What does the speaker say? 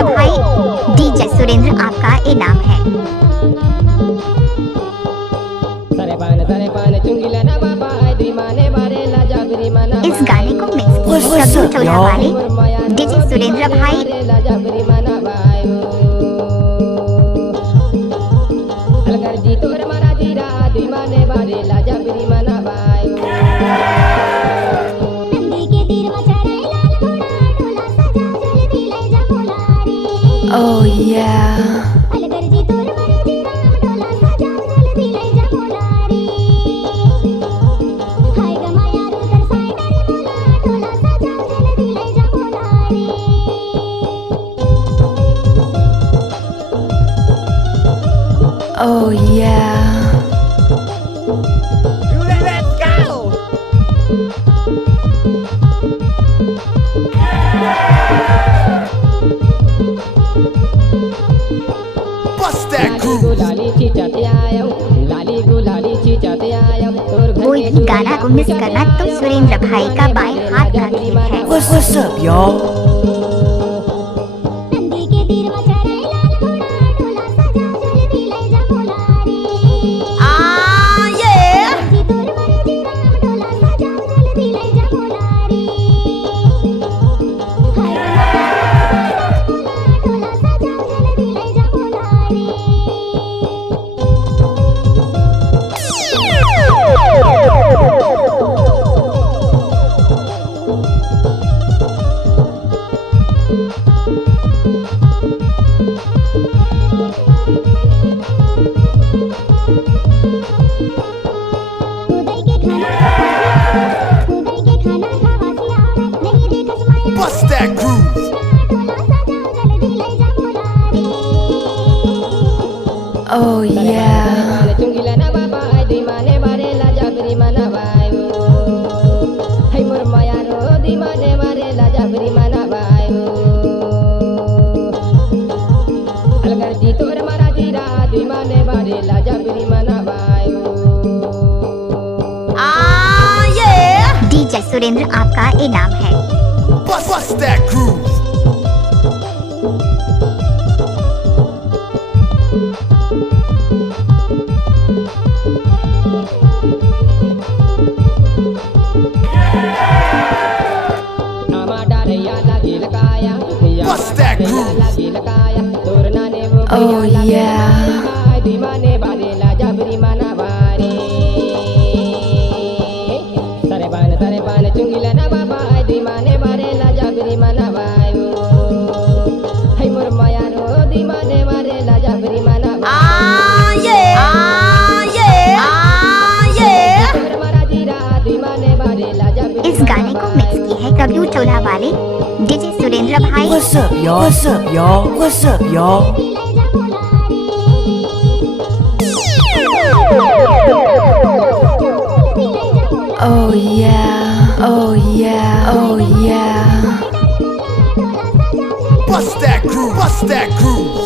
सुरेंद्र भाई, डीजे सुरेंद्र आपका इनाम है। इस गाने को मिक्स किया कभी टोला वाले डीजे सुरेंद्र भाई। Oh yeah. Oh yeah. Let's go! Bust that groove! कोई भी गाना को मिस करना तो सुरेंद्र भाई का बाएं हाथ का खेल है। What's up, y'all? Bust that groove! Oh yeah. DJ Surendra आपका इनाम है। Bust that groove! Bust that groove! Oh yeah. इस गाने को मिक्स की है कभी टोला वाले डीजे सुरेंद्र भाई। What's up, y'all? What's up, y'all? What's up, y'all? Oh yeah. Oh yeah. Oh yeah. Bust that groove! Bust that groove!